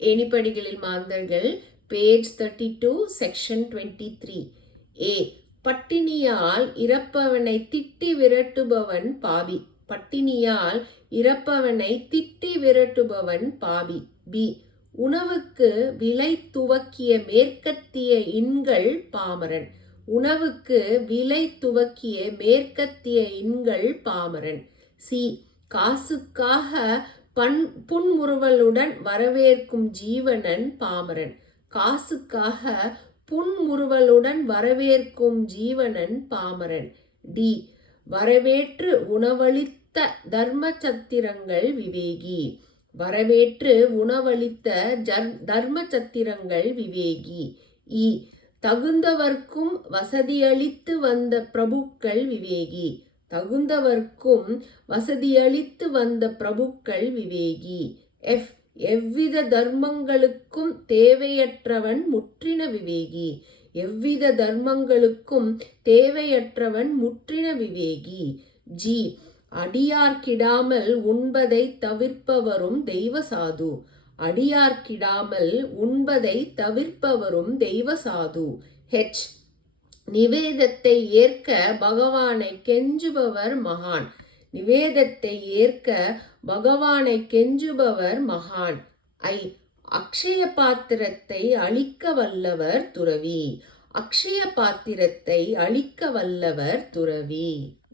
ஏணிப்படிகளில் மாந்தர்கள் page 32 section 23. ஏ. பட்டினியால் இறப்பவனை திட்டி விரட்டுபவன் பாவி. பட்டினியால் இறப்பவனை திட்டி விரட்டுபவன் பாவி. பி. உணவுக்கு விலை துவக்கிய மேற்கத்திய இன்கள் பாமரன். உணவுக்கு விலை துவக்கிய மேற்கத்திய இன்கள் பாமரன். சி. காசுக்காக புன்முறுவலுடன் வரவேற்கும் ஜீவனன் பாமரன். காசுக்காக புன்முறுவலுடன் வரவேற்கும் ஜீவனன் பாமரன். டி. வரவேற்று உணவளித்த தர்மசத்திரங்கள் விவேகி. வரவேற்று உணவளித்த தர்மசத்திரங்கள் விவேகி. இ. தகுந்தவர்க்கும் வசதியளித்து வந்த பிரபுக்கள் விவேகி. தகுந்தவர்க்கும் வசதியளித்து வந்த பிரபுக்கள் விவேகி. எஃப். எவ்வித தர்மங்களுக்கும் தேவையற்றவன் முற்றின விவேகி. எவ்வித தர்மங்களுக்கும் தேவையற்றவன் முற்றின விவேகி. ஜி. அடியார்க்கிடாமல் உண்பதை தவிர்ப்பவரும் தெய்வசாது. அடியார்க்கிடாமல் உண்பதை தவிர்ப்பவரும் தெய்வசாது. ஹெச். நிவேதத்தை ஏற்க பகவானை கெஞ்சுபவர் மகான். நிவேதத்தை ஏற்க பகவானை கெஞ்சுபவர் மகான். ஐ. அக்ஷய பாத்திரத்தை அழிக்க வல்லவர் துறவி. அக்ஷய பாத்திரத்தை அழிக்க வல்லவர் துறவி.